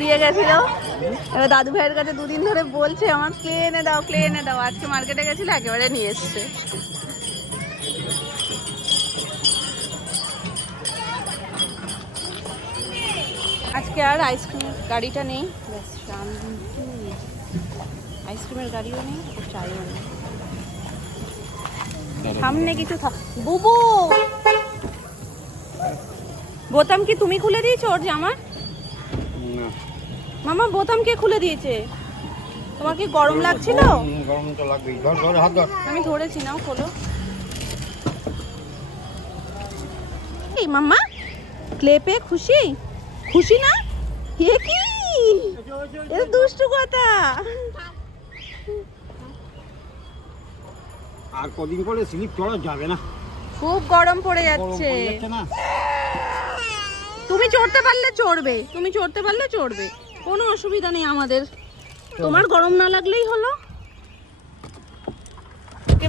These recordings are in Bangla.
ফুরিয়ে গেছিল, এবার দাদু ভাইয়ের কাছে দুদিন ধরে বলছে আমার ক্লে এনে দাও, ক্লে এনে দাও। আজকে মার্কেটে গেছিল, একেবারে নিয়ে এসছে। আজকে আর আইসক্রিমের গাড়িটা নেই, আইসক্রিমের গাড়িও নেই, চাইও নেই। সামনে কিছু বুবু, বোতাম কি তুমি খুলে দিয়েছো ওর জামার? মামা বোতাম কে খুলে দিয়েছে? তোমার কি গরম লাগছিল? গরম তো লাগবেই, ধর ধর হাত ধর। আমি ধরেছি, নাও খোলো। এই মাম্মা ক্লে পে খুশি? খুশি না? এ কি এ দুষ্টু কথা। আর কদিন পরে স্লিপ চড়া যাবে না, খুব গরম পড়ে যাচ্ছে। তুমি চড়তে পারলে চড়বে, তুমি চড়তে পারলে চড়বে, কোনো অসুবিধা নেই আমাদের। তোমার গরম না লাগলেই হলো।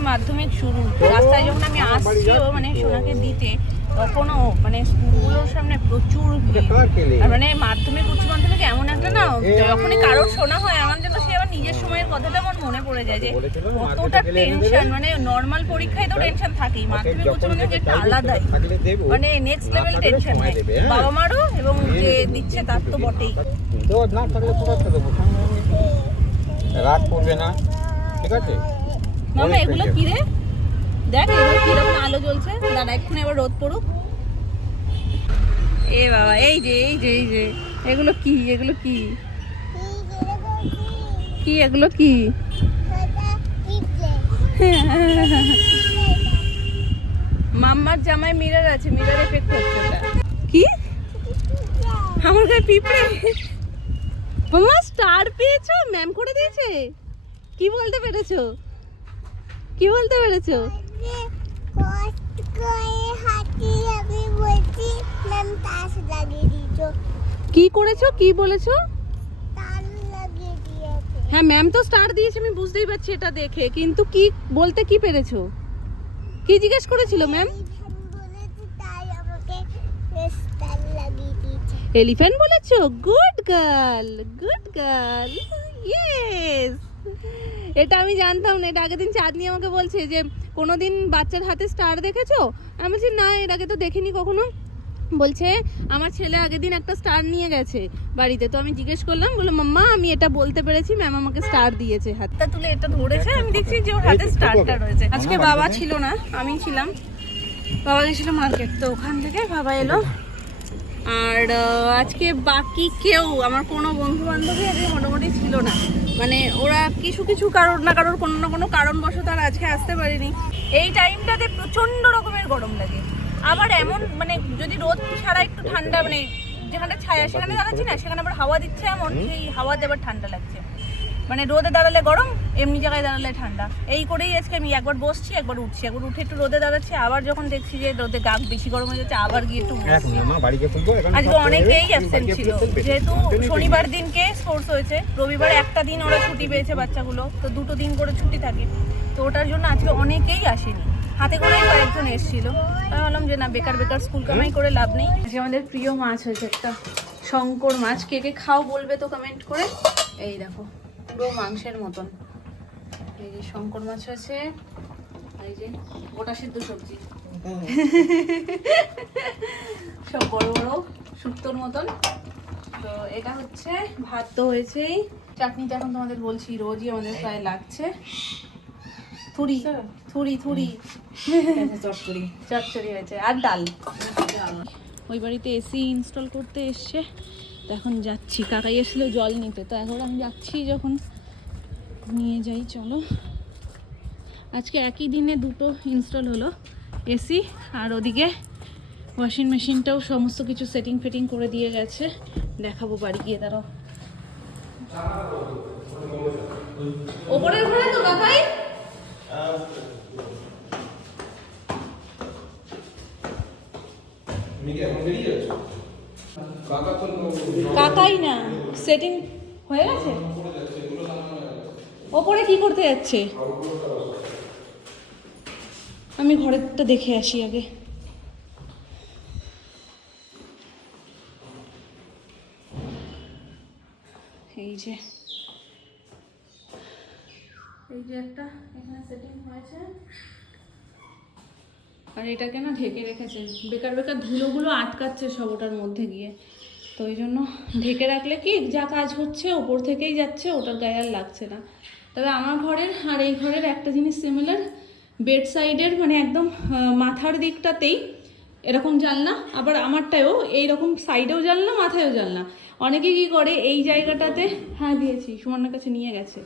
মাধ্যমিক শুরু, রাস্তায় যখন আমি আসছি মানে সোনাকে দিতে, তখনও মানে স্কুলগুলোর সামনে প্রচুর ভিড়। আর মানে মাধ্যমিক উচ্চ মাধ্যমিক এমন একটা না, যখনই কারোর শোনা হয় আমার জন্য সে আবার নিজের সময়ের কথাটা আমার মনে পড়ে যায় যে কতটা টেনশন। মানে নর্মাল পরীক্ষায় তো টেনশন থাকেই, মাধ্যমিক উচ্চ মাধ্যমিক একটা আলাদাই, মানে নেক্সট লেভেল টেনশন হয় বাবা মারও এবং যে দিচ্ছে তার তো বটেই। রাত পড়বে না, ঠিক আছে? মামা এগুলো কি রে? দেখ এগুলো কিরকম আলো জ্বলছে, দাঁড়া এক্ষুনি এবার রোদ পড়ুক। এ বাবা, এই যে এই যে এই যে এগুলো কি, এগুলো কি কি এগুলো কি? মাম্মার জামায় মিরর আছে, মিরর এফেক্ট হচ্ছে ওটা। কি আমার গায়ে পিঁপড়ে? মাম্মা স্টার পেয়েছো, ম্যাম করে দিয়েছে। কি বলতে পেরেছো, কি বলতে পেরেছো? কি করেছো, কি বলেছো? হ্যাঁ ম্যাম তো স্টার দিয়েছে, আমি বুঝতেই পারছি এটা দেখে, কিন্তু কি বলতে কি পেরেছো? কি জিজ্ঞেস করেছিল ম্যাম? এলিফ্যান্ট বলেছো? Good girl, good girl, yes. এটা আমি জানতাম না, এটা আগের দিন চাঁদনি আমাকে বলছে যে কোনোদিন বাচ্চার হাতে স্টার দেখেছো? আমি বলছি না, এর আগে তো দেখিনি কখনো। বলছে আমার ছেলে আগের দিন একটা স্টার নিয়ে গেছে বাড়িতে, তো আমি জিজ্ঞেস করলাম, বললো মাম্মা আমি এটা বলতে পেরেছি, ম্যাম আমাকে স্টার দিয়েছে। হাতটা তুলে এটা ধরেছে, আমি দেখছি যে ওর হাতে স্টারটা রয়েছে। আজকে বাবা ছিল না, আমি ছিলাম। বাবা গেছিল মার্কেট, তো ওখান থেকে বাবা এলো। আর আজকে বাকি কেউ আমার কোনো বন্ধু বান্ধবী আজকে মোটামুটি ছিল না, মানে ওরা কিছু কিছু কারোর না কারোর কোনো না কোনো কারণবশত আর আজকে আসতে পারিনি। এই টাইমটাতে প্রচণ্ড রকমের গরম লাগে, আবার এমন মানে যদি রোদ ছাড়া একটু ঠান্ডা, মানে যেখানে ছায়া সেখানে দাঁড়াচ্ছি না, সেখানে আবার হাওয়া দিচ্ছে এমন, সেই হাওয়াতে আবার ঠান্ডা লাগছে। মানে রোদে দাঁড়ালে গরম, এমনি জায়গায় দাঁড়ালে ঠান্ডা, এই করেই আজকে আমি একবার বসছি, একবার উঠছি, একবার উঠে একটু রোদে দাঁড়াচ্ছি, আবার যখন দেখছি যে রোদে গা বেশি গরম হয়ে যাচ্ছে আবার গিয়ে একটু বসছি। আজকে অনেকেই অ্যাবসেন্ট ছিল, যেহেতু শনিবার দিনকে স্পোর্টস হয়েছে, রবিবার একটা দিন ওরা ছুটি পেয়েছে বাচ্চাগুলো, তো 2 দিন করে ছুটি থাকে, তো ওটার জন্য আজকে অনেকেই আসেনি, হাতে করেই কয়েকজন এসেছিল। তাই ভাবলাম যে না, বেকার বেকার স্কুল কামাই করে লাভ নেই। আজকে আমাদের প্রিয় মাছ হয়েছে একটা শঙ্কর মাছ, কে কে খাও বলবে তো কমেন্ট করে। এই দেখো পুরো মাংসের মতন, এই যে শঙ্কর মাছ হয়েছে, এই যে গোটা সিদ্ধ সবজি, সব বড় বড় শুক্তোর মতন। তো এটা হচ্ছে ভাত তো হয়েছেই, চাটনিটা এখন তোমাদের বলছি রোজই আমাদের প্রায় লাগছে। থুরি থুরি থুরি চচ্চড়ি চচ্চড়ি হয়েছে, আর ডাল। ওই বাড়িতে এসি ইনস্টল করতে এসছে, তো এখন যাচ্ছি, কাকাই এসেছিল জল নিতে, তো এখন আমি যাচ্ছি, যখন নিয়ে যাই চলো। আজকে একই দিনে 2টো ইনস্টল হলো, এসি আর ওদিকে ওয়াশিং মেশিনটাও সমস্ত কিছু সেটিং ফিটিং করে দিয়ে গেছে, দেখাবো বাড়ি গিয়ে। দাঁড়াও, ওপরের ঘরে তো কাকাই, কাকাই না সেটিং হয়ে গেছে, ওপরে কি করতে যাচ্ছে? আমি ঘরেরটা দেখে আসি আগে। এই যে একটা এখানে সেটিং হয়েছে, আর এটাকে না ঢেকে রেখেছে, বেকার বেকার ধুলোগুলো আটকাচ্ছে সব ওটার মধ্যে গিয়ে, তো ওই জন্য ঢেকে রাখলে কি যা কাজ হচ্ছে ওপর থেকেই যাচ্ছে, ওটার গায়ে আর লাগছে না। তবে আমার ঘরের আর এই ঘরের একটা জিনিস সিমিলার, বেড সাইডের মানে একদম মাথার দিকটাতেই এরকম জানলা, আবার আমারটাও এইরকম সাইডেও জানলা মাথায়ও জানলা। অনেকে কি করে এই জায়গাটাতে, হ্যাঁ দিয়েছি, সুমনের কাছে নিয়ে গেছে,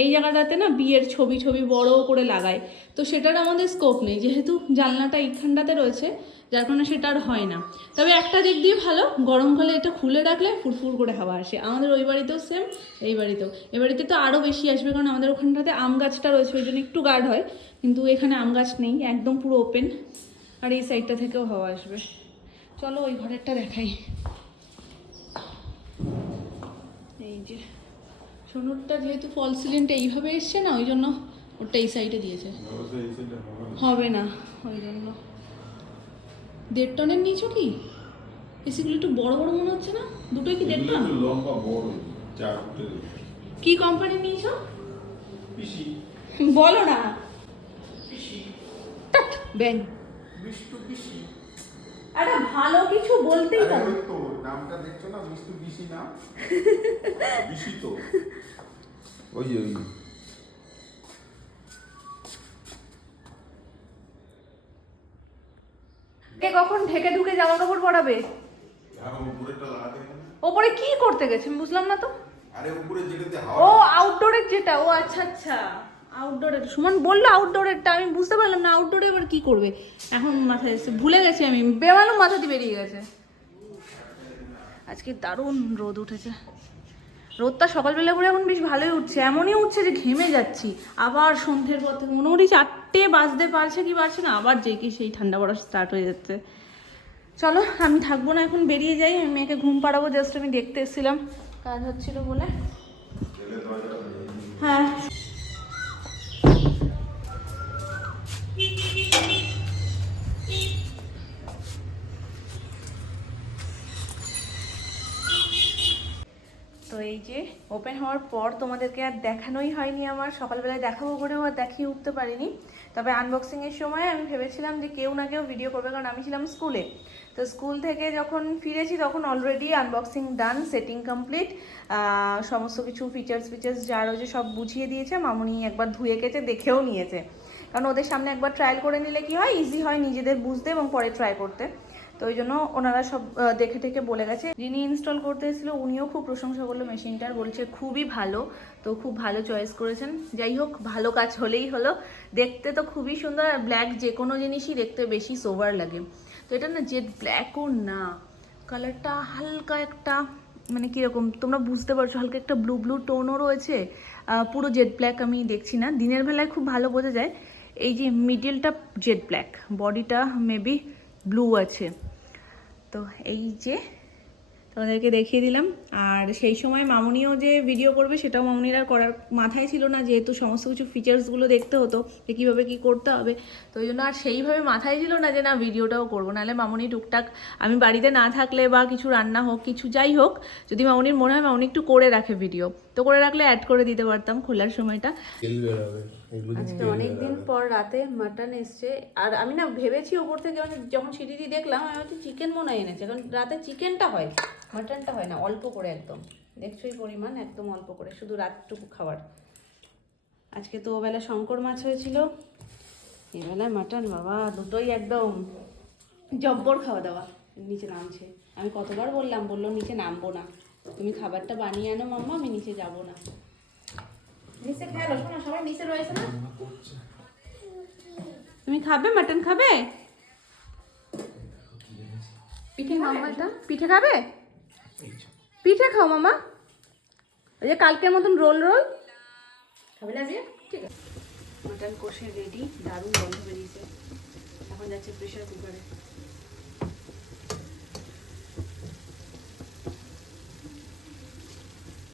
এই জায়গাটাতে না বিয়ের ছবি ছবি বড় করে লাগায়, তো সেটার আমাদের স্কোপ নেই, যেহেতু জানলাটা এইখানটাতে রয়েছে, যার কারণে সেটা আর হয় না। তবে একটা দিক দিয়ে ভালো, গরমকালে এটা খুলে রাখলে ফুরফুর করে হাওয়া আসে। আমাদের ওই বাড়িতেও সেম, এই বাড়িতেও। এ বাড়িতে তো আরও বেশি আসবে, কারণ আমাদের ওখানটাতে আম গাছটা রয়েছে, ওই জন্য একটু গার্ড হয়, কিন্তু এখানে আম গাছ নেই, একদম পুরো ওপেন, আর এই সাইডটা থেকেও হাওয়া আসবে। চলো ওই ঘরেরটা দেখাই। এই যে সোনুরটা যেহেতু ফল সিলিংটা এইভাবে এসছে না, ওই জন্য ওটা এই সাইডে দিয়েছে, হবে না, ওই জন্য। 1.5 টনের নিয়েছো কি? এসিগুলো একটু বড় বড় মনে হচ্ছে না? দুটোই কি 1.5 টন? লম্বা বড় 4 ফুটের। কি কোম্পানি নিয়েছো? বলো না। ব্যাং বিষ্টু পিসি। আরে ভালো কিছু বলতেই আরে পারো। ওই তো নামটা দেখছো না, বিষ্টু পিসি না? পিসি তো ওই যে ওই কে কখন ঢেকে ঢুকে জামা কাপড় পরাবে? আরে উপরেটা লাগাতে হবে না? ওপরে কি করতে গেছে আমি বুঝলাম না তো। আরে উপরে যেটাতে ও হাওয়া। আউটডোরের যেটা, ও আচ্ছা আচ্ছা আউটডোরের। সুমন বললো আউটডোরেরটা, আমি বুঝতে পারলাম না আউটডোরে এবার কি করবে, এখন মাথায় এসেছে, ভুলে গেছি আমি, বেমালুম মাথা দিয়ে বেরিয়ে গেছে। আজকে দারুণ রোদ উঠেছে, রোদটা সকালবেলা করে এখন বেশ ভালোই উঠছে, এমনই উঠছে যে ঘেমে যাচ্ছি। আবার সন্ধ্যের পর থেকে মোটামুটি 4টে বাজতে পারছে কি পারছে না, আবার যেই সেই ঠান্ডা পড়া স্টার্ট হয়ে যাচ্ছে। চলো আমি থাকবো না, এখন বেরিয়ে যাই, আমি মেয়েকে ঘুম পাড়াবো, জাস্ট আমি দেখতে এসেছিলাম, কাজ হচ্ছিল বলে। হ্যাঁ তো এই যে ওপেন হওয়ার পর তোমাদেরকে আর দেখানোই হয়নি, আমার সকালবেলায় দেখাবো করেও আর দেখিয়ে উঠতে পারিনি। তবে আনবক্সিংয়ের সময় আমি ভেবেছিলাম যে কেউ না কেউ ভিডিও করবে, কারণ আমি ছিলাম স্কুলে, তো স্কুল থেকে যখন ফিরেছি তখন অলরেডি আনবক্সিং ডান, সেটিং কমপ্লিট, সমস্ত কিছু ফিচার্স যা রয়েছে সব বুঝিয়ে দিয়েছে, মামুনি একবার ধুয়ে কেচে দেখেও নিয়েছে, কারণ ওদের সামনে একবার ট্রায়াল করে নিলে কি হয়, ইজি হয় নিজেদের বুঝতে এবং পরে ট্রাই করতে। তো ওই জন্য ওনারা সব দেখে টেকে বলে গেছে। যিনি ইনস্টল করতে এসেছিলো উনিও খুব প্রশংসা করলো মেশিনটার, বলছে খুবই ভালো, তো খুব ভালো চয়েস করেছেন। যাই হোক, ভালো কাজ হলেই হলো। দেখতে তো খুবই সুন্দর, আর ব্ল্যাক যে কোনো জিনিসই দেখতে বেশি সোবার লাগে। তো এটা না জেড ব্ল্যাকও না, কালারটা হালকা একটা মানে কীরকম তোমরা বুঝতে পারছো, হালকা একটা ব্লু ব্লু টোনও রয়েছে, পুরো জেড ব্ল্যাক আমি দেখছি না, দিনের বেলায় খুব ভালো বোঝা যায়। এই যে মিডিলটা জেড ব্ল্যাক, বডিটা মেবি ব্লু আছে। তো এই যে তোমাদেরকে দেখিয়ে দিলাম। আর সেই সময় মামুনিও যে ভিডিও করবে সেটাও মামুনির আর করার মাথায় ছিল না, যেহেতু সমস্ত কিছু ফিচার্সগুলো দেখতে হতো যে কীভাবে কী করতে হবে, তো ওই জন্য আর সেইভাবে মাথায় ছিল না যে না ভিডিওটাও করবো। নাহলে মামুনি টুকটাক আমি বাড়িতে না থাকলে বা কিছু রান্না হোক কিছু যাই হোক, যদি মামুনির মনে হয় মামুনি একটু করে রাখে ভিডিও, তো করে রাখলে অ্যাড করে দিতে পারতাম খোলার সময়টা। আজকে অনেকদিন পর রাতে মাটন এসছে, আর আমি না ভেবেছি ওপর থেকে মানে যখন সিঁড়ি দিয়ে দেখলাম আমি হচ্ছে চিকেন মনে হয় এনেছে, কারণ রাতে চিকেনটা হয়, মাটনটা হয় না, অল্প করে একদম, দেখছোই পরিমাণ একদম অল্প করে, শুধু রাতটুকু খাবার। আজকে তো ওবেলা শঙ্কর মাছ হয়েছিল, এবেলায় মাটন, বাবা দুটোই একদম জব্বর খাওয়া দাওয়া। নিচে নামছে, আমি কতবার বললাম, বললো নিচে নামবো না, তুমি খাবারটা বানিয়ে আনো মাম্মা, আমি নিচে যাবো না। নিচে খেয়াল শোনো, সবাই নিচে রয়েছে না, তুমি খাবে মাটন খাবে? পিঠে মামাটা পিঠে খাবে, পিঠে খাও মামা, ওই যে কালকের মতন রোল খাবে না আজকে, ঠিক আছে। মাটন কষে রেডি, দারুণ গন্ধ বেরিয়েছে, এখন যাচ্ছে প্রেশার কুকারে।